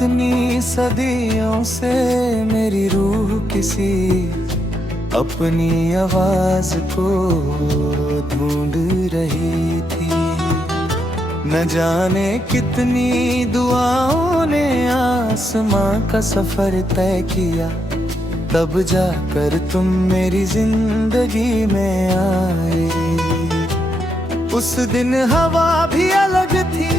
कितनी सदियों से मेरी रूह किसी अपनी आवाज को ढूंढ रही थी। न जाने कितनी दुआओं ने आसमां का सफर तय किया, तब जाकर तुम मेरी जिंदगी में आए। उस दिन हवा भी अलग थी,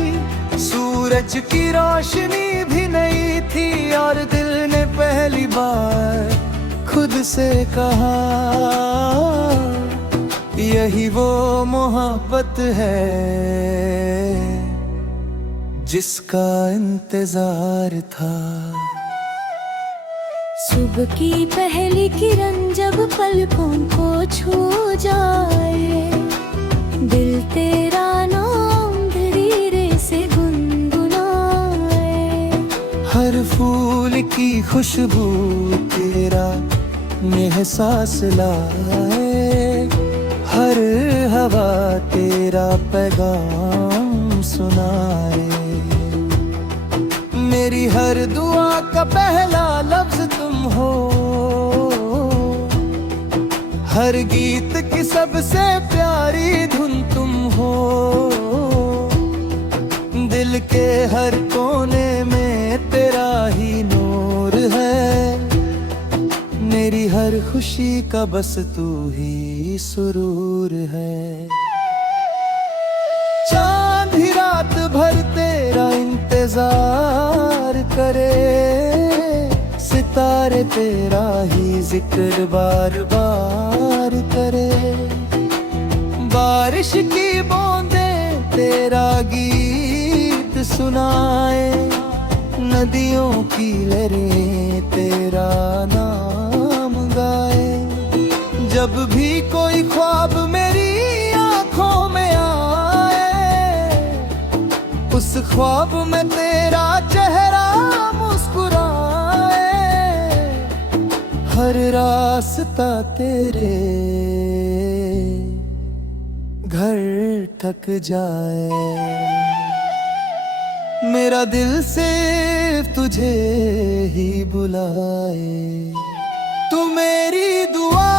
सूरज की रोशनी भी नई थी, और दिल ने पहली बार खुद से कहा, यही वो मोहब्बत है जिसका इंतजार था। सुबह की पहली किरण जब पलकों को छू जाए, दिल तेरा नाम धीरे से गुनगुनाए। हर फूल की खुशबू तेरा एहसास लाए, हर हवा तेरा पैगाम सुनाए। मेरी हर दुआ का पहला लफ्ज तुम हो, हर गीत की सबसे प्यारी धुन तुम हो। दिल के हर कोने में तेरा ही नूर है, मेरी हर खुशी का बस तू ही सुरूर है। चांद ही रात भर तेरा इंतजार करे, सितारे तेरा ही जिक्र बार बार करे। बारिश की बूंदें तेरा गीत सुनाए, नदियों की लहरें तेरा नाम गाए। जब भी कोई ख्वाब मेरी आंखों में आए, उस ख्वाब में तेरा चेहरा मुस्कुराए। हर रास्ता तेरे घर तक जाए, मेरा दिल सिर्फ तुझे ही बुलाए। तू मेरी दुआ,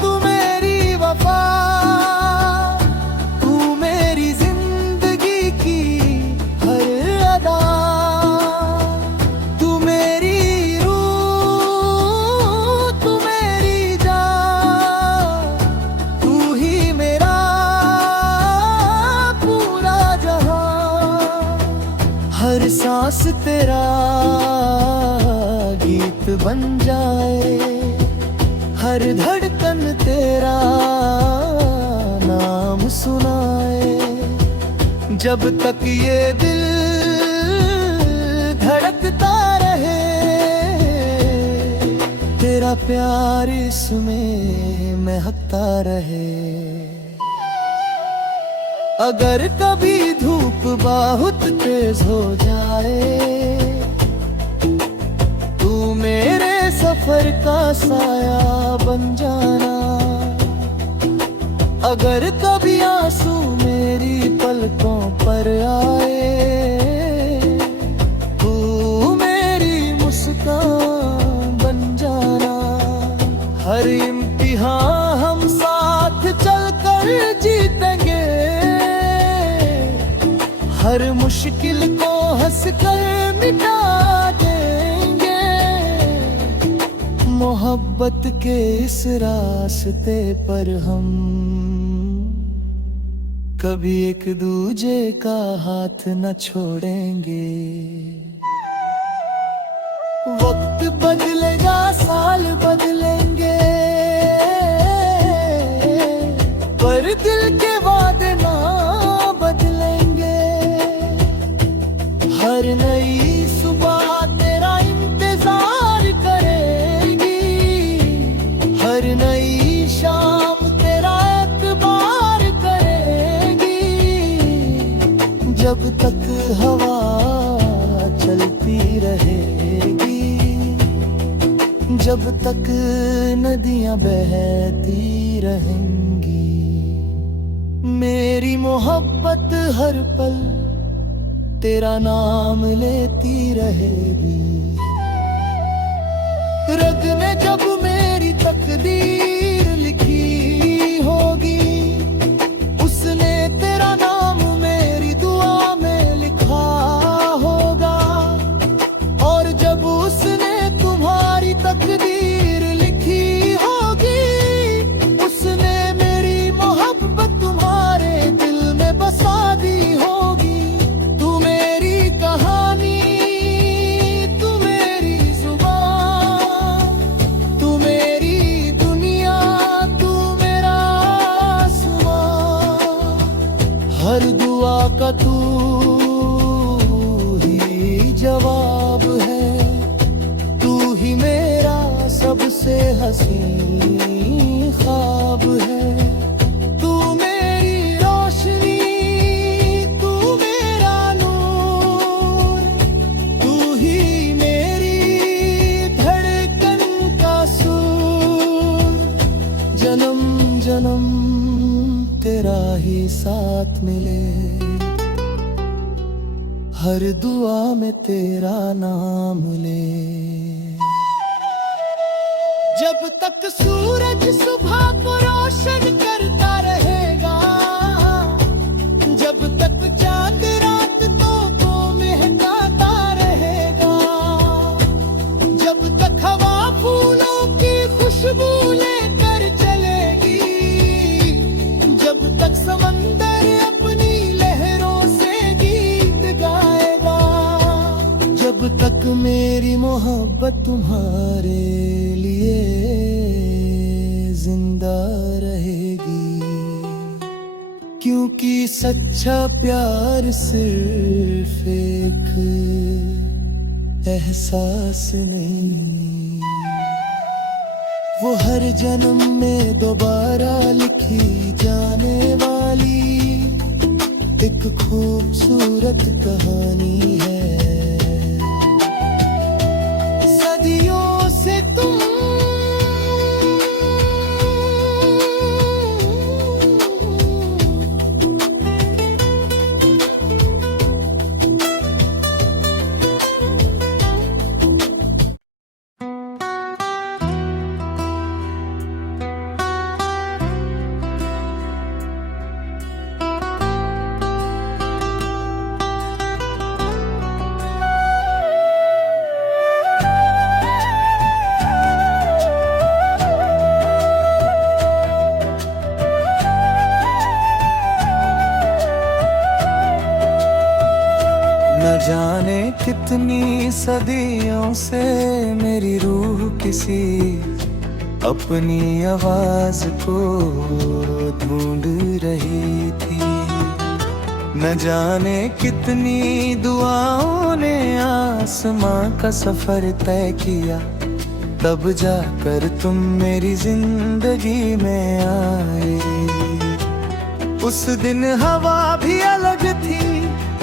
तू मेरी वफा, तू मेरी जिंदगी की हर अदा। तू मेरी रूह, तू मेरी जान, तू ही मेरा पूरा जहां। हर सांस तेरा गीत बन जाए, हर धड़कन तेरा नाम सुनाए। जब तक ये दिल धड़कता रहे, तेरा प्यार इसमें महकता रहे। अगर कभी धूप बहुत तेज हो जाए, तू मेरे सफर का साया बन जाना। अगर कभी आंसू मेरी पलकों पर आए, तू मेरी मुस्कान बन जाना। हर इम्तिहान हम साथ चलकर जीतेंगे, हर मुश्किल को हंसकर मिटा देंगे। मोहब्बत के इस रास्ते पर हम कभी एक दूजे का हाथ न छोड़ेंगे। वक्त बदलेगा, साल बदलेंगे, पर दिल के वादे ना बदलेंगे। हर नई सुबह तेरा इंतजार करेगी, हर नई शाम तेरा एतबार करेगी। जब तक हवा चलती रहेगी, जब तक नदियां बहती रहेंगी, मेरी मोहब्बत हर पल तेरा नाम लेती रहेगी। रब ने जब मेरी तकदीर लिखी होगी, उसने तेरा नाम मेरी दुआ में लिखा होगा। और जब उसने तुम्हारी तकदीर लिखी होगी, उसने मेरी मोहब्बत तुम्हारे दिल में बसा दी होगी। तू मेरी कहानी, तू मेरी जुबान, तू मेरी दुनिया, तू मेरा आसमां। हर दुआ का तू ही जवाब है, तू ही मेरा सबसे हसीन ख्वाब है। तू मेरी रोशनी, तू मेरा नूर, तू ही मेरी धड़कन का सुर। जन्म जन्म तेरा ही साथ मिले, हर दुआ में तेरा नाम ले। जब तक सूरज सुबह को रोशन करता रहेगा, जब तक चांद रात को महकाता रहेगा, जब तक हवा फूलों की खुशबू लेकर चलेगी, जब तक समंदर अपनी लहरों से गीत गाएगा, जब तक मेरी मोहब्बत तुम्हारे लिए जिंदा रहेगी। क्योंकि सच्चा प्यार सिर्फ एक एहसास नहीं, वो हर जन्म में दोबारा लिखी जाने वाली एक खूबसूरत कहानी है। सदियों से तुम न जाने कितनी सदियों से मेरी रूह किसी अपनी आवाज को ढूंढ रही थी। न जाने कितनी दुआओं ने आसमां का सफर तय किया, तब जाकर तुम मेरी जिंदगी में आए। उस दिन हवा भी अलग थी,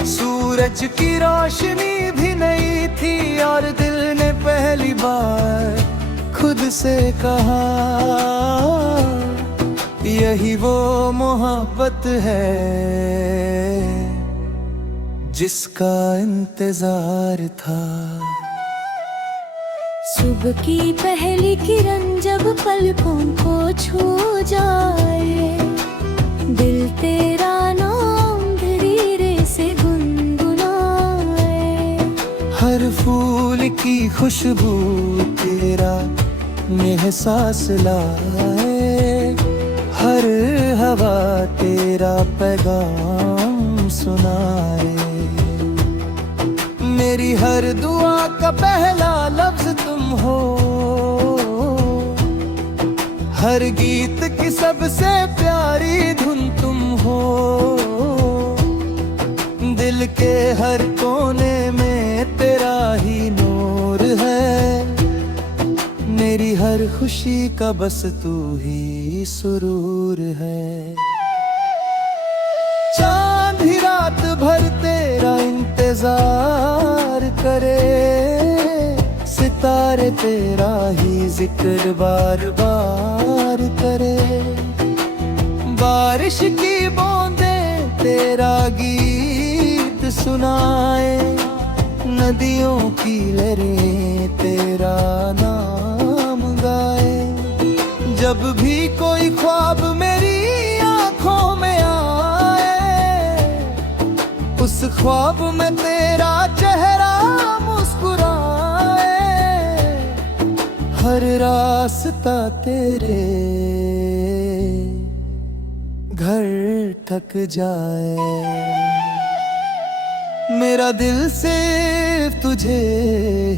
सूरज की रोशनी भी नई थी, और दिल ने पहली बार खुद से कहा, यही वो मोहब्बत है जिसका इंतजार था। सुबह की पहली किरण जब पलकों को छू जाए, दिल तेरा नाम धीरे से गुनगुनाए। हर फूल की खुशबू तेरा एहसास लाए, हर हवा तेरा पैगाम सुनाए। मेरी हर दुआ का पहला लफ्ज तुम हो, हर गीत की सबसे प्यारी धुन तुम हो। दिल के हर कोने में तेरा ही नूर है, मेरी हर खुशी का बस तू ही सुरूर है। चांद ही रात भर तेरा इंतजार करे, सितारे तेरा ही जिक्र बार बार करे। बारिश की बूंदें तेरा गीत सुनाए नदियों की लहरें तेरा नाम गाए। जब भी कोई ख्वाब मेरी आंखों में आए, उस ख्वाब में तेरा चेहरा मुस्कुराए। हर रास्ता तेरे घर तक जाए। मेरा दिल सिर्फ तुझे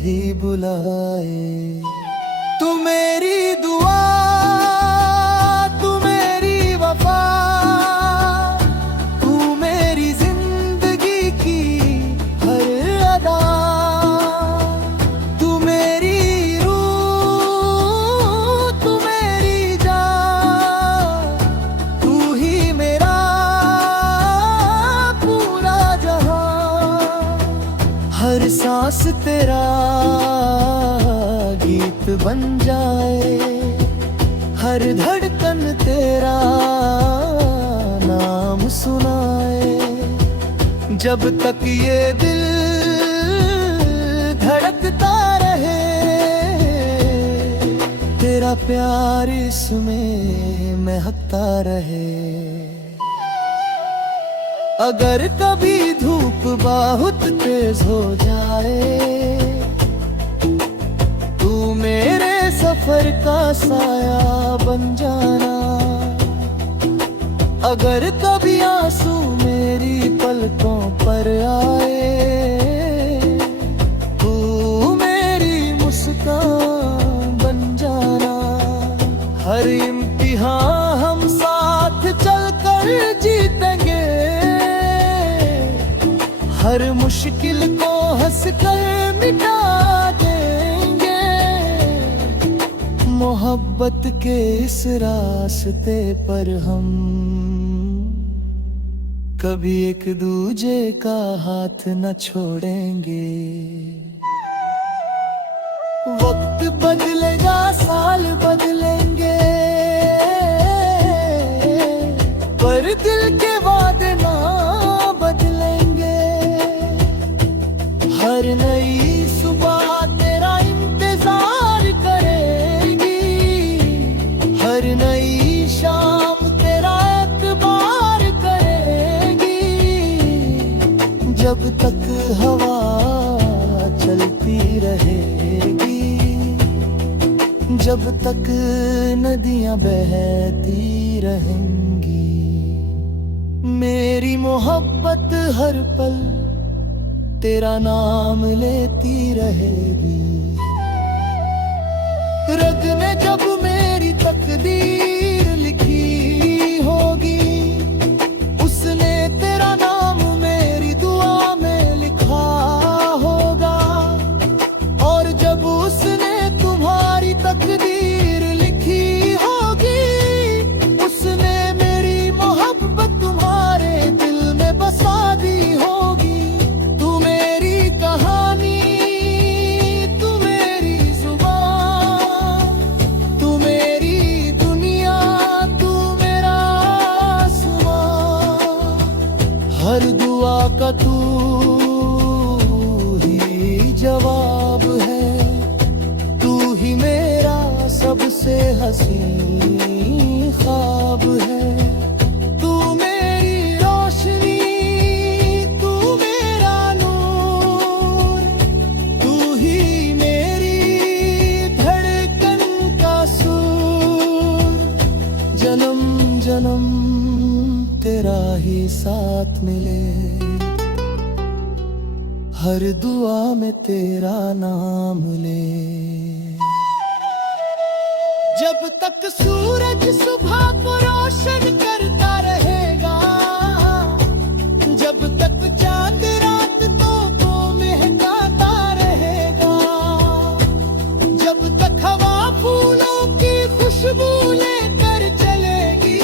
ही बुलाए। तू मेरी दुआ, तू मेरी वफा, तू मेरी जिंदगी की हर अदा। तू मेरी रूह, तू मेरी जान, तू ही मेरा पूरा जहां। हर सांस तेरा गीत बन जाए, हर धड़कन तेरा नाम सुनाए। जब तक ये दिल धड़कता रहे, तेरा प्यार इसमें महकता रहे। अगर कभी धूप बहुत तेज हो जाए, तू मेरे सफर का साया बन जाना। अगर कभी आंसू मेरी पलकों पर आए, तू मेरी मुस्कान बन जाना। हर इम्तिहान हम साथ चलकर जीतेंगे, हर मुश्किल को हंसकर मिटा देंगे। मोहब्बत के इस रास्ते पर हम कभी एक दूजे का हाथ न छोड़ेंगे। वक्त बदलेगा, साल बदलेंगे, पर दिल के वादे ना बदलेंगे। हर नई सुबह तेरा इंतजार करेगी, हर नई शाम तेरा एतबार करेगी। जब तक हवा चलती रहेगी, जब तक नदियां बहती रहेंगी, मेरी मोहब्बत हर पल तेरा नाम लेती रहेगी। रब ने जब मेरी तकदीर लिखी होगी, उसने तेरा नाम मेरी दुआ में लिखा होगा। और जब उसने तुम्हारी तकदीर लिखी होगी, उसने मेरी मोहब्बत तुम्हारे दिल में बसा दी होगी। तू मेरी कहानी, तू मेरी जुबान, तू मेरी दुनिया, तू मेरा आसमां। हर दुआ का तू ही जवाब है, तू ही मेरा सबसे हसीन ख्वाब है। तू मेरी रोशनी, तू मेरा नूर, तू ही मेरी धड़कन का सुर। जन्म जन्म तेरा ही साथ मिले, हर दुआ में तेरा नाम ले। जब तक सूरज सुबह को रोशन करता रहेगा, जब तक चांद रात को महकाता रहेगा, जब तक हवा फूलों की खुशबू लेकर चलेगी,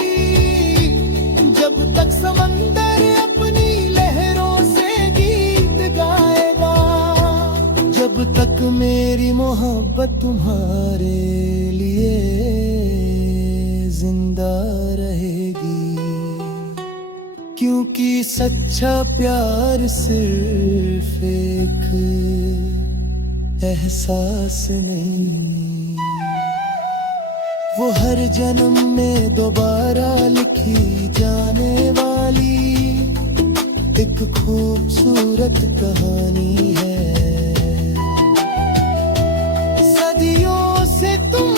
जब तक समंदर अपनी लहरों से गीत गाएगा, जब तक मेरी मोहब्बत तुम्हारे लिए जिंदा रहेगी। क्योंकि सच्चा प्यार सिर्फ एक एहसास नहीं, वो हर जन्म में दोबारा लिखी जाने वाली एक खूबसूरत कहानी है। सदियों से तुम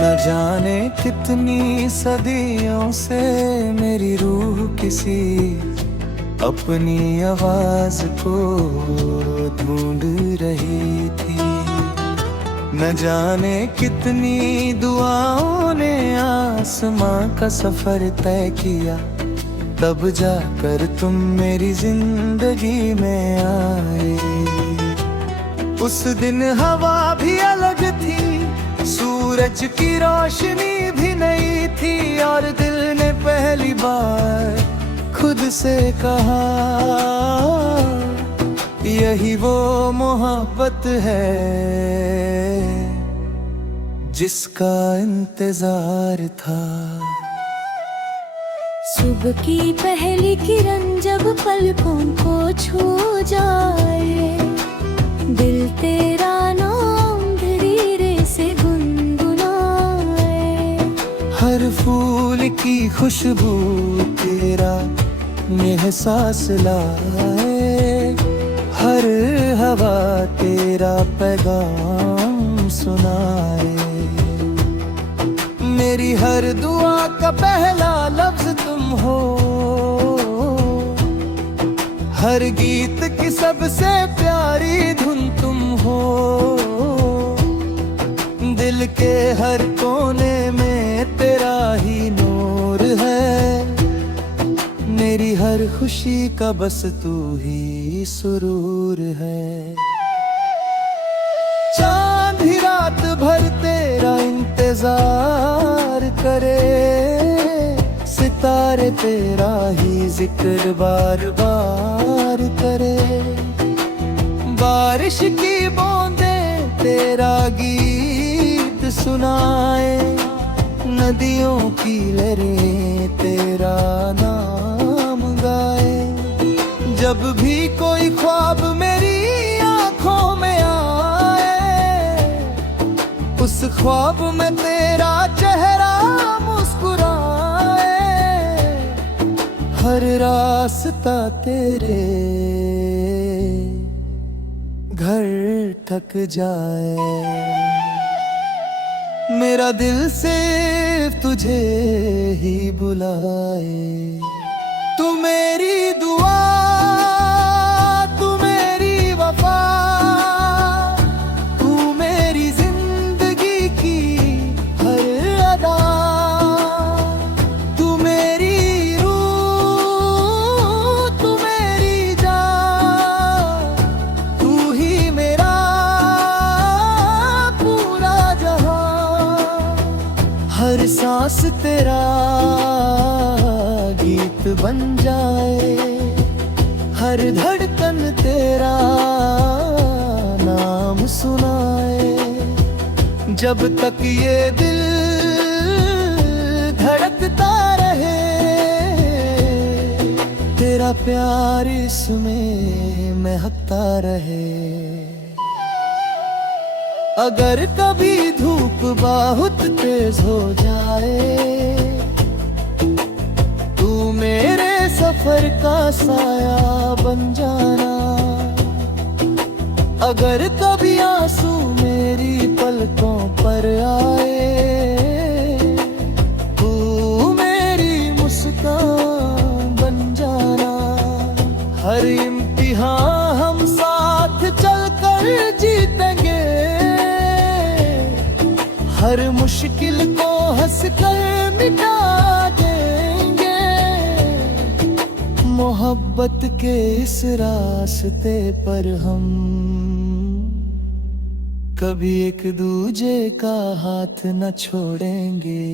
न जाने कितनी सदियों से मेरी रूह किसी अपनी आवाज को ढूंढ रही थी। न जाने कितनी दुआओं ने आसमां का सफर तय किया, तब जाकर तुम मेरी जिंदगी में आए। उस दिन हवा भी अलग थी, सूरज की रोशनी भी नई थी, और दिल ने पहली बार खुद से कहा, यही वो मोहब्बत है जिसका इंतजार था। सुबह की पहली किरण जब पलकों को छू जाए, दिल तेरा नाम धीरे से गुनगुनाए। हर फूल की खुशबू तेरा एहसास लाए, हर हवा तेरा पैगाम सुनाए। मेरी हर दुआ का पहला लफ्ज तुम हो, हर गीत की सबसे प्यारी धुन तुम हो। दिल के हर कोने में तेरा ही नूर है, मेरी हर खुशी का बस तू ही सुरूर है। चांद ही रात भर तेरा इंतजार करे, सितारे तेरा ही जिक्र बार बार करे। बारिश की बूंदें तेरा गीत सुनाए, नदियों की लहरें तेरा नाम गाए। जब भी कोई ख्वाब मेरी आंखों में आए, उस ख्वाब में तेरा चेहरा मुस्कुराए। हर रास्ता तेरे घर तक जाए, मेरा दिल सिर्फ तुझे ही बुलाए। तू मेरी दुआ, तू मेरी वफा, तू मेरी जिंदगी की हर अदा। तू मेरी रूह, तू मेरी जान, तू ही मेरा पूरा जहां। हर सांस तेरा गीत बन जाए, हर धड़कन तेरा नाम सुनाए। जब तक ये दिल धड़कता रहे, तेरा प्यार इसमें महकता रहे। अगर कभी धूप बहुत तेज हो जाए, तू मेरे सफर का साया बन जाना। अगर कभी आंसू मेरी पलकों पर आए, तू मेरी मुस्कान बन जाना। हर इम्तिहान हम साथ चलकर जीतेंगे, मुश्किल को हंस कर मिटा देंगे। मोहब्बत के इस रास्ते पर हम कभी एक दूजे का हाथ न छोड़ेंगे।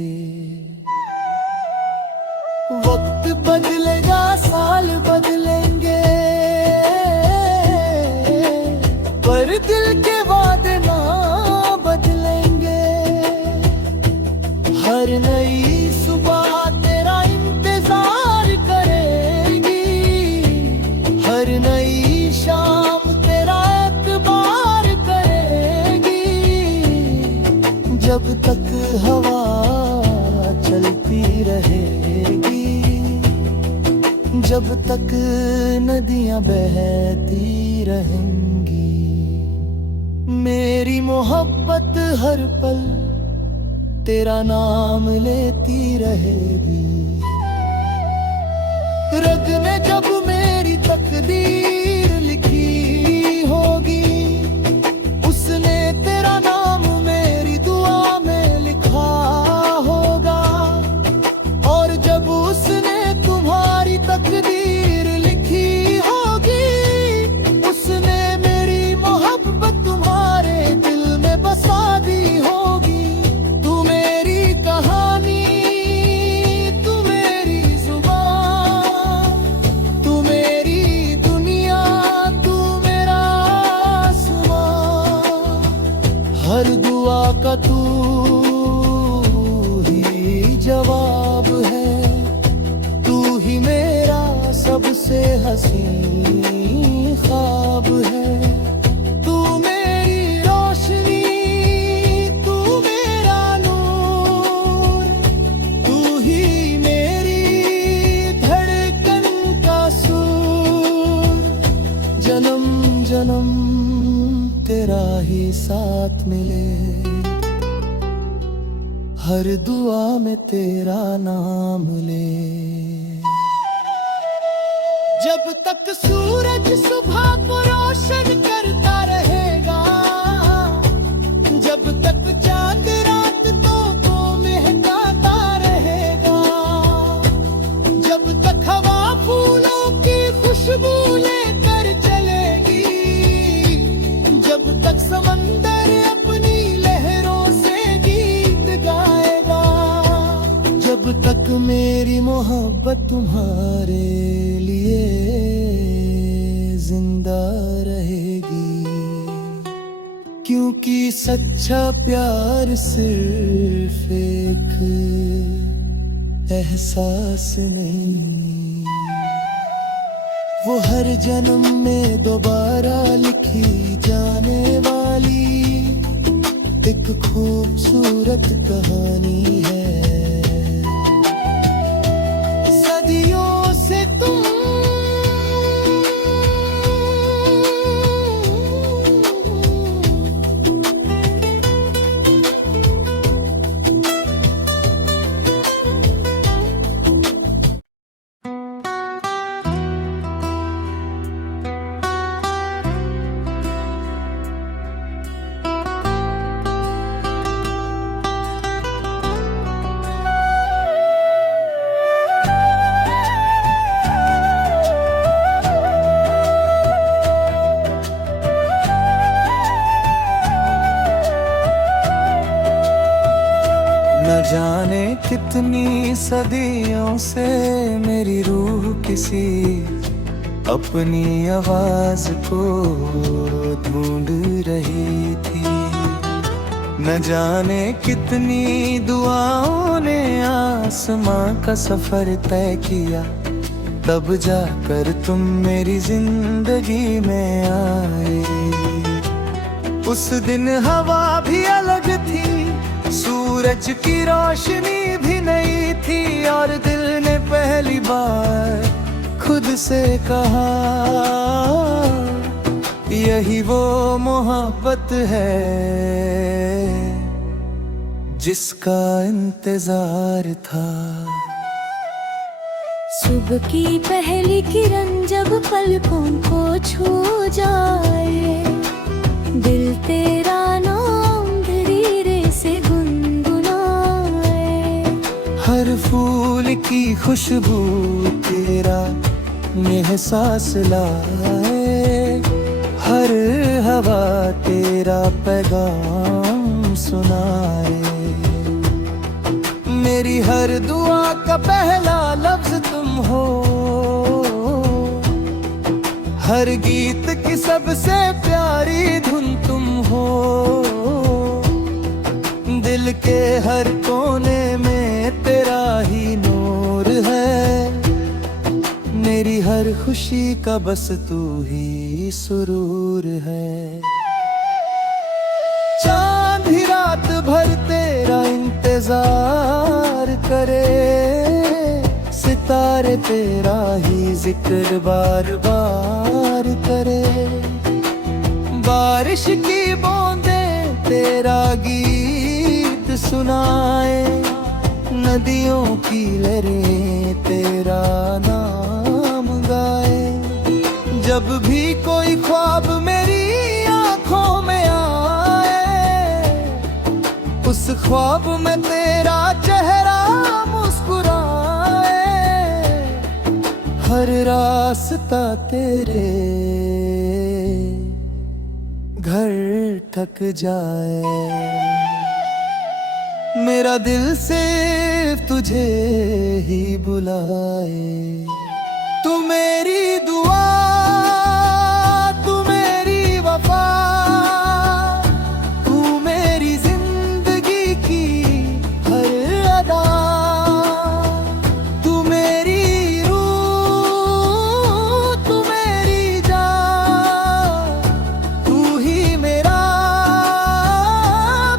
वक्त बदलेगा, साल बदलेंगे, पर दिल के वादे ना बदलेंगे। हर नई सुबह तेरा इंतजार करेगी, हर नई शाम तेरा एतबार करेगी। जब तक हवा चलती रहेगी, जब तक नदियां बहती रहेंगी, मेरी मोहब्बत हर पल तेरा नाम लेती रहेगी। रब ने जब मेरी तकदीर लिखी होगी, उसने तेरा नाम मेरी दुआ में लिखा होगा। और जब उसने तुम्हारी तकदीर लिखी होगी, उसने मेरी मोहब्बत तुम्हारे दिल में बसा दी होगी। तू मेरी कहानी, तू मेरी जुबान, तू मेरी दुनिया, तू मेरा आसमां। हर दुआ का तू ही जवाब है, तू ही मेरा सबसे हसीन ख्वाब है। तू मेरी रोशनी, तू मेरा नूर, तू ही मेरी धड़कन का सुर। जन्म जन्म तेरा ही साथ मिले, हर दुआ में तेरा नाम ले। जब तक सूरज सुबह को रोशन करता रहेगा, जब तक चांद रात को महकाता रहेगा, जब तक हवा फूलों की खुशबू लेकर चलेगी, जब तक समंदर अपनी लहरों से गीत गाएगा, जब तक मेरी मोहब्बत तुम्हारे लिए जिंदा रहेगी। क्योंकि सच्चा प्यार सिर्फ एक एहसास नहीं, वो हर जन्म में दोबारा लिखी जाने वाली एक खूबसूरत कहानी है। सदियों से तुम न जाने कितनी सदियों से मेरी रूह किसी अपनी आवाज को ढूंढ रही थी। न जाने कितनी दुआओं ने आसमां का सफर तय किया, तब जाकर तुम मेरी जिंदगी में आए। उस दिन हवा भी अलग थी, सूरज की रोशनी भी नई थी, और दिल ने पहली बार खुद से कहा, यही वो मोहब्बत है जिसका इंतजार था। सुबह की पहली किरण जब पलकों को छू जाए, दिल तेरा नाम धीरे से गुनगुना की खुशबू तेरा एहसास लाए, हर हवा तेरा पैगाम सुनाए। मेरी हर दुआ का पहला लफ्ज तुम हो, हर गीत की सबसे प्यारी धुन तुम हो। दिल के हर कोने में तेरा ही नूर है, मेरी हर खुशी का बस तू ही सुरूर है। चांद ही रात भर तेरा इंतजार करे, सितारे तेरा ही जिक्र बार बार करे। बारिश की बूंदें तेरा गीत सुनाए, नदियों की लहरें तेरा नाम गाए। जब भी कोई ख्वाब मेरी आंखों में आए, उस ख्वाब में तेरा चेहरा मुस्कुराए। हर रास्ता तेरे घर तक जाए, मेरा दिल सिर्फ तुझे ही बुलाए। तू मेरी दुआ, तू मेरी वफा, तू मेरी जिंदगी की हर अदा। तू मेरी रूह, तू मेरी जान, तू ही मेरा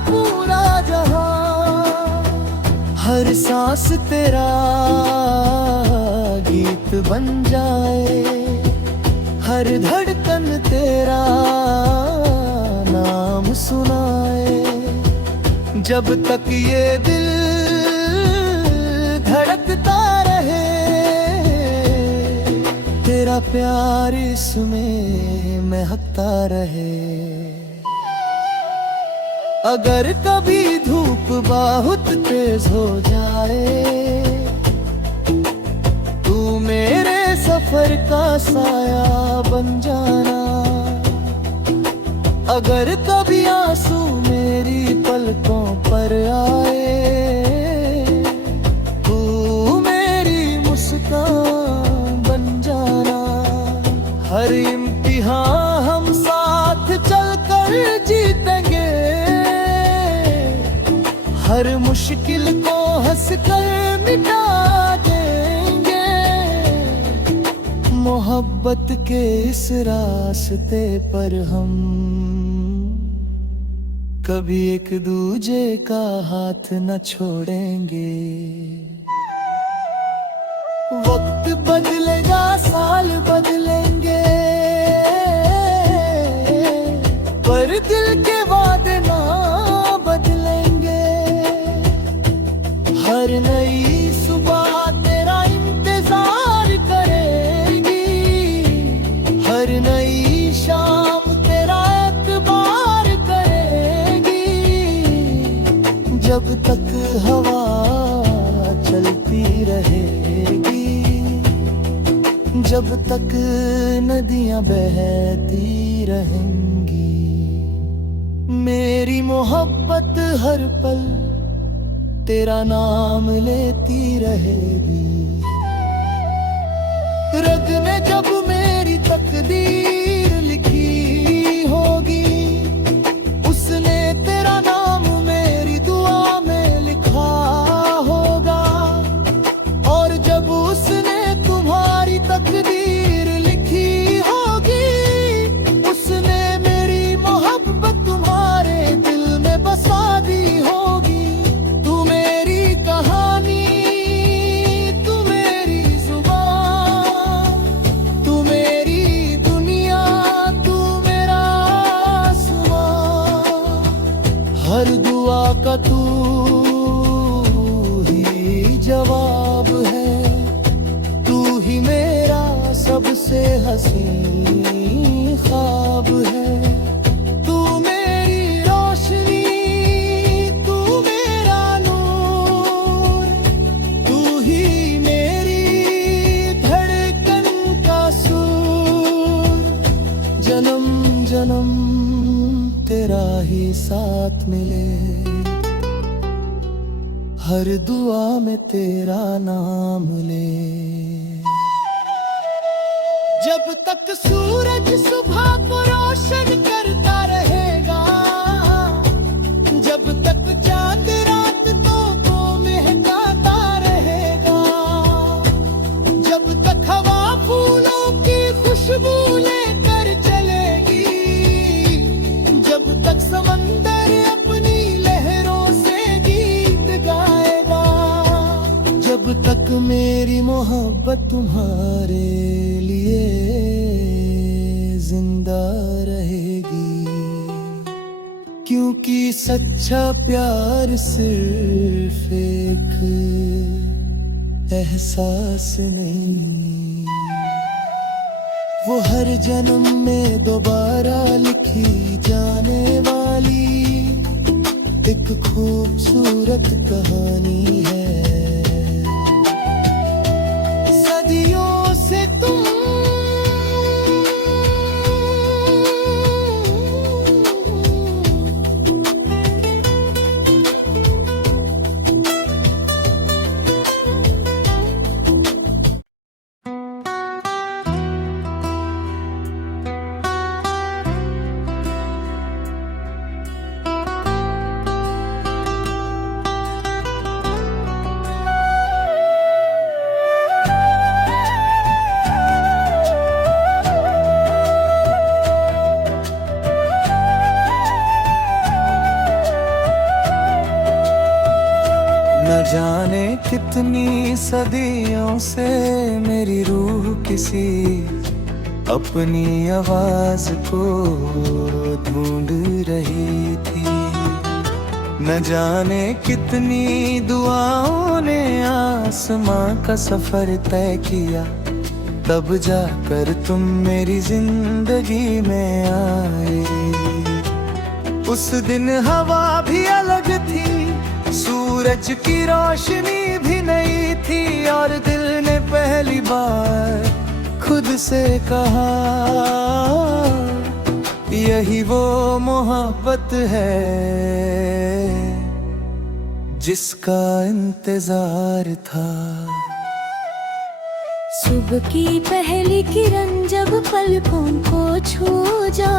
पूरा जहां। हर सांस तेरा गीत बन जाए, हर धड़कन तेरा नाम सुनाए। जब तक ये दिल धड़कता रहे, तेरा प्यार इसमें महकता रहे। अगर कभी धूप बहुत तेज हो जाए, तू मेरे सफर का साया बन जाना। अगर कभी आंसू मेरी पलकों पर आए, तू मेरी मुस्कान बन जाना। हर इम्तिहान हम साथ चलकर जीतेंगे, हर मुश्किल को हंसकर मिटा देंगे। मोहब्बत के इस रास्ते पर हम कभी एक दूजे का हाथ न छोड़ेंगे। वक्त बदलेगा, साल बदलेंगे, पर दिल के वादे ना बदलेंगे। हर नई सुबह तेरा इंतजार करेगी, हर नई शाम तेरा एतबार करेगी। जब तक हवा चलती रहेगी, जब तक नदियां बहती रहेंगी, मेरी मोहब्बत हर पल तेरा नाम लेती रहेगी। रब ने जब मेरी तकदीर लिखी होगी, उसने तेरा नाम मेरी दुआ में लिखा होगा। और जब उसने तुम्हारी तकदीर लिखी होगी, उसने मेरी मोहब्बत तुम्हारे दिल में बसा दी होगी। तू मेरी कहानी, तू मेरी जुबान, तू मेरी दुनिया, तू मेरा आसमां। हर दुआ का तू ही जवाब है, तू ही मेरा सबसे हसीन ख्वाब है। तू मेरी रोशनी, तू मेरा नूर, तू ही हर दुआ में तेरा नाम ले। जब तक सूरज सुबह को रोशन करता रहेगा, जब तक चांद रात को महकाता रहेगा, जब तक हवा फूलों की खुशबू लेकर चलेगी, जब तक समंदर अपनी लहरों से गीत गाएगा, जब तक मेरी मोहब्बत तुम्हारे लिए जिंदा रहेगी। क्योंकि सच्चा प्यार सिर्फ एक एहसास नहीं, वो हर जन्म में दोबारा लिखी जाने वाली एक खूबसूरत कहानी है। सदियों से तुम न जाने कितनी सदियों से मेरी रूह किसी अपनी आवाज को ढूंढ रही थी। न जाने कितनी दुआओं ने आसमां का सफर तय किया, तब जाकर तुम मेरी जिंदगी में आए। उस दिन हवा भी अलग थी, सूरज की रोशनी भी नई थी, और दिल ने पहली बार खुद से कहा, यही वो मोहब्बत है जिसका इंतजार था। सुबह की पहली किरण जब पलकों को छू जा